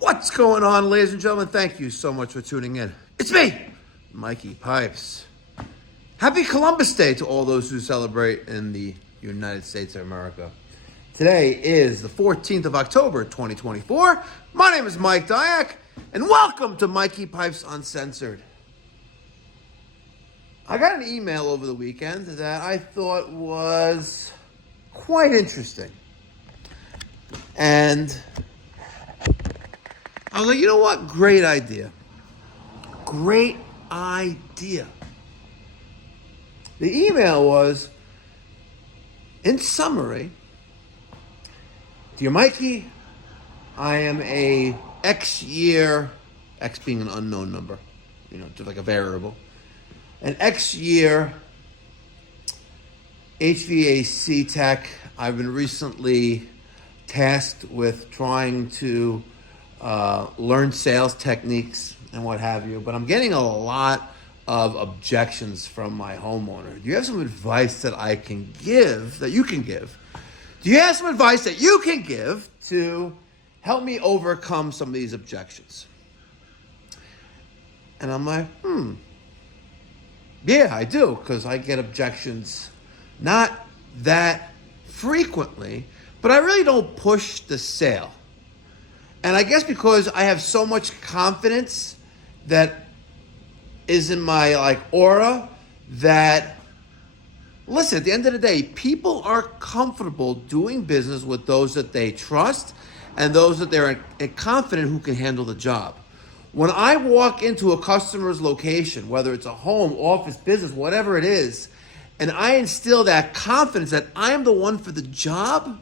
What's going on, ladies and gentlemen? Thank you so much for tuning in. It's me, Mikey Pipes. Happy Columbus Day to all those who celebrate in the United States of America. Today is the 14th of October, 2024. My name is Mike Dyack, and welcome to Mikey Pipes Uncensored. I got an email over the weekend that I thought was quite interesting. And I was like, you know what? Great idea. Great idea. The email was, in summary, Dear Mikey, I am a X year, X being an unknown number, just like a variable, an X year HVAC tech. I've been recently tasked with trying to learn sales techniques and what have you, but I'm getting a lot of objections from my homeowner. Do you have some advice that I can give, that you can give? Do you have some advice that you can give to help me overcome some of these objections? And I'm like, yeah, I do, because I get objections not that frequently, but I really don't push the sale. And I guess because I have so much confidence that is in my aura that, listen, at the end of the day, people are comfortable doing business with those that they trust and those that they're confident who can handle the job. When I walk into a customer's location, whether it's a home, office, business, whatever it is, and I instill that confidence that I am the one for the job,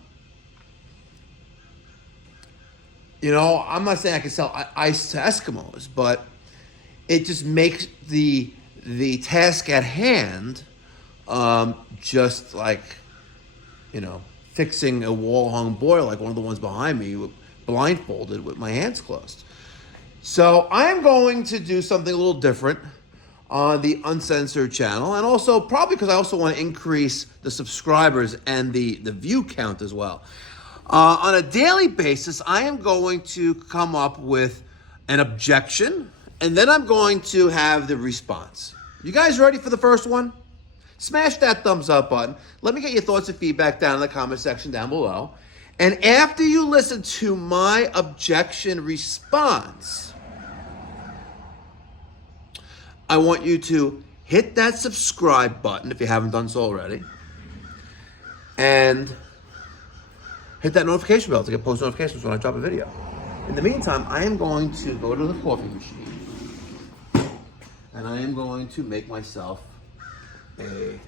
I'm not saying I can sell ice to Eskimos, but it just makes the task at hand just like, fixing a wall-hung boiler like one of the ones behind me, blindfolded with my hands closed. So I am going to do something a little different on the Uncensored channel, and also probably because I also want to increase the subscribers and the view count as well. On a daily basis, I am going to come up with an objection, and then I'm going to have the response. You guys ready for the first one? Smash that thumbs up button. Let me get your thoughts and feedback down in the comment section down below. And after you listen to my objection response, I want you to hit that subscribe button if you haven't done so already, and hit that notification bell to get post notifications when I drop a video. In the meantime, I am going to go to the coffee machine, and I am going to make myself a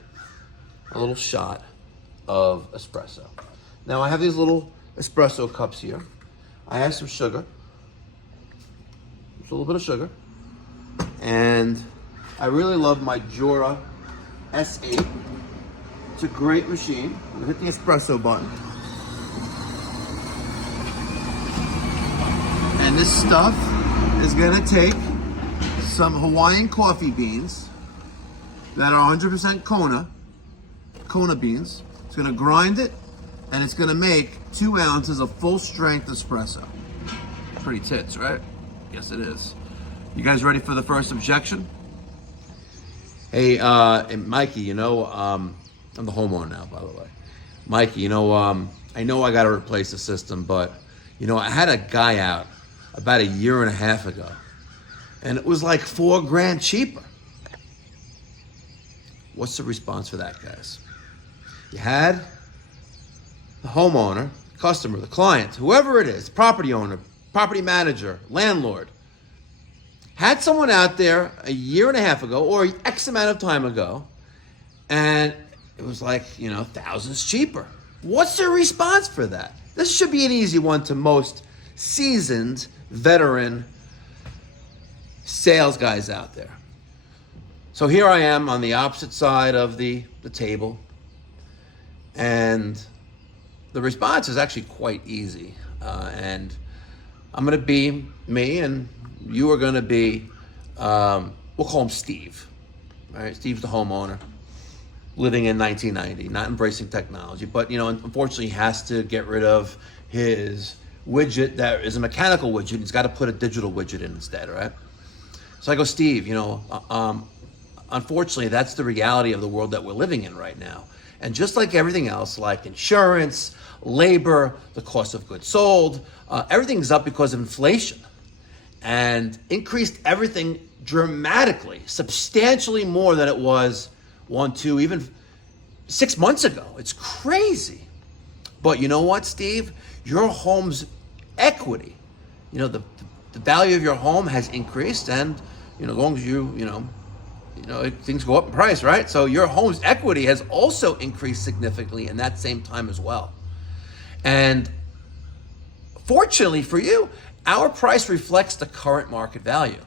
little shot of espresso. Now I have these little espresso cups here. I have some sugar, just a little bit of sugar, and I really love my Jura S8. It's a great machine. I'm gonna hit the espresso button. And this stuff is gonna take some Hawaiian coffee beans that are 100% Kona beans. It's gonna grind it, and it's gonna make 2 ounces of full strength espresso. Pretty tits, right? Yes, it is. You guys ready for the first objection? Hey, Mikey, I'm the homeowner now, by the way. Mikey, I know I gotta replace the system, but, I had a guy out about 1.5 years ago, and it was like $4,000 cheaper. What's the response for that, guys? You had the homeowner, customer, the client, whoever it is, property owner, property manager, landlord, had someone out there 1.5 years ago or X amount of time ago, and it was like, thousands cheaper. What's the response for that? This should be an easy one to most seasoned, veteran sales guys out there. So here I am on the opposite side of the table, and the response is actually quite easy. And I'm going to be me, and you are going to be, we'll call him Steve. All right, Steve's the homeowner, living in 1990, not embracing technology, but unfortunately he has to get rid of his widget that is a mechanical widget. He's got to put a digital widget in instead, right? So I go, Steve, unfortunately, that's the reality of the world that we're living in right now. And just like everything else, like insurance, labor, the cost of goods sold, everything's up because of inflation and increased everything dramatically, substantially more than it was 1, 2, even 6 months ago. It's crazy. But you know what, Steve? Your home's equity, the value of your home has increased, and as long as things go up in price, right? So your home's equity has also increased significantly in that same time as well. And fortunately for you, our price reflects the current market value.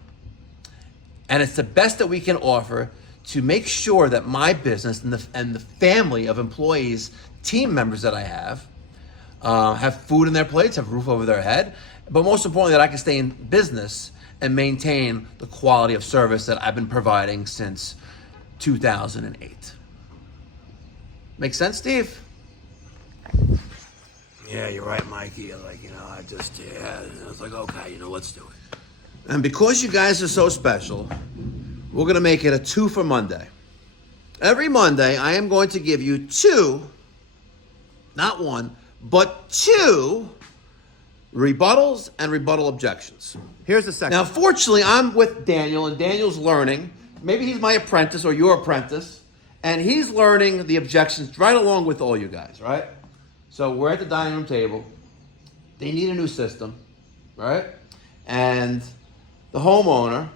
And it's the best that we can offer to make sure that my business and the family of employees, team members that I have food in their plates, have a roof over their head, but most importantly, that I can stay in business and maintain the quality of service that I've been providing since 2008. Make sense, Steve? Yeah, you're right, Mikey. I was like, okay, let's do it. And because you guys are so special, we're going to make it a 2 for Monday. Every Monday, I am going to give you 2, not 1, but 2 rebuttals and rebuttal objections. Here's the second. Now, fortunately, I'm with Daniel, and Daniel's learning. Maybe he's my apprentice or your apprentice, and he's learning the objections right along with all you guys, right? So we're at the dining room table. They need a new system, right? And the homeowner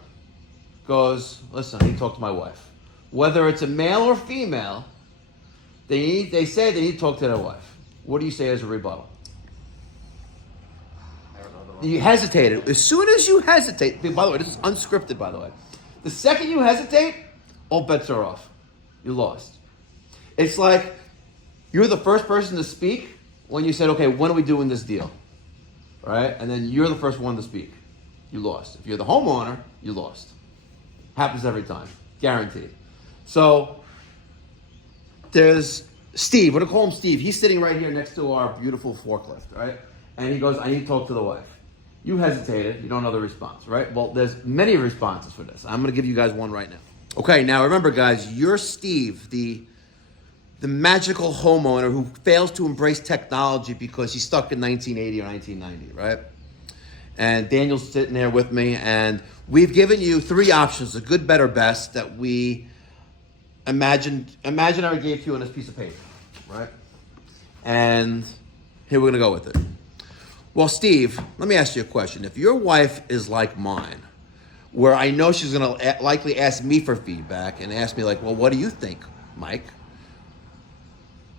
goes, listen, I need to talk to my wife. Whether it's a male or female, they say they need to talk to their wife. What do you say as a rebuttal? You hesitated. As soon as you hesitate, by the way, this is unscripted, by the way. The second you hesitate, all bets are off. You lost. It's like you're the first person to speak when you said, okay, when are we doing this deal? Right? And then you're the first one to speak. You lost. If you're the homeowner, you lost. Happens every time. Guaranteed. So there's Steve. We're going to call him Steve. He's sitting right here next to our beautiful forklift, right? And he goes, I need to talk to the wife. You hesitated. You don't know the response, right? Well, there's many responses for this. I'm going to give you guys one right now. Okay, now remember, guys, you're Steve, the magical homeowner who fails to embrace technology because he's stuck in 1980 or 1990, right? And Daniel's sitting there with me, and we've given you 3 options, the good, better, best, that we imaginary gave to you on this piece of paper, right? And here we're going to go with it. Well, Steve, let me ask you a question. If your wife is like mine, where I know she's going to likely ask me for feedback and ask me like, well, what do you think, Mike?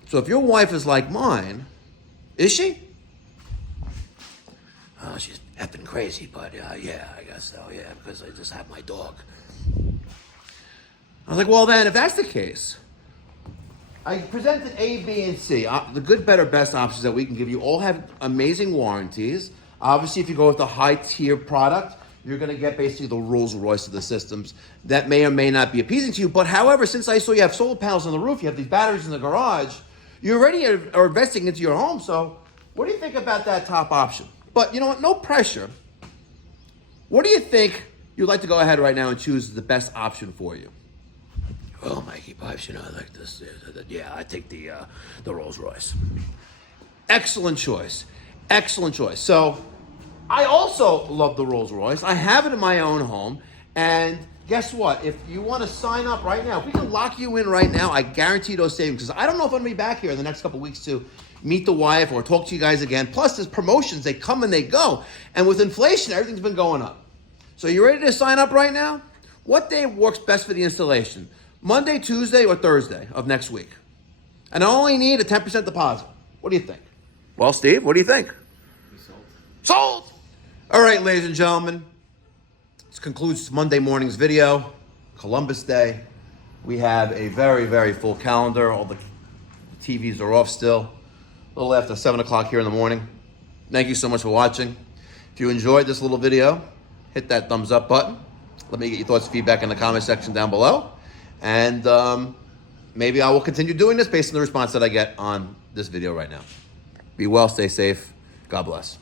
So if your wife is like mine, is she? Oh, she's effing crazy, but yeah, I guess so, yeah, because I just have my dog. I was like, well then, if that's the case, I presented A, B, and C. The good, better, best options that we can give you all have amazing warranties. Obviously, if you go with the high-tier product, you're going to get basically the Rolls Royce of the systems. That may or may not be appeasing to you, but however, since I saw you have solar panels on the roof, you have these batteries in the garage, you already are investing into your home, so what do you think about that top option? But you know what, no pressure. What do you think you'd like to go ahead right now and choose the best option for you? Well, Mikey Pipes, I like this. Yeah, I take the Rolls Royce. Excellent choice. Excellent choice. So I also love the Rolls Royce. I have it in my own home. And guess what? If you want to sign up right now, if we can lock you in right now, I guarantee those savings. Because I don't know if I'm going to be back here in the next couple of weeks to meet the wife or talk to you guys again. Plus, there's promotions. They come and they go. And with inflation, everything's been going up. So you ready to sign up right now? What day works best for the installation? Monday, Tuesday, or Thursday of next week? And I only need a 10% deposit. What do you think? Well, Steve, what do you think? Sold. Sold! All right, ladies and gentlemen. This concludes Monday morning's video. Columbus Day. We have a very, very full calendar. All the TVs are off still. A little after 7 o'clock here in the morning. Thank you so much for watching. If you enjoyed this little video, hit that thumbs up button. Let me get your thoughts and feedback in the comment section down below. And maybe I will continue doing this based on the response that I get on this video right now. Be well, stay safe. God bless.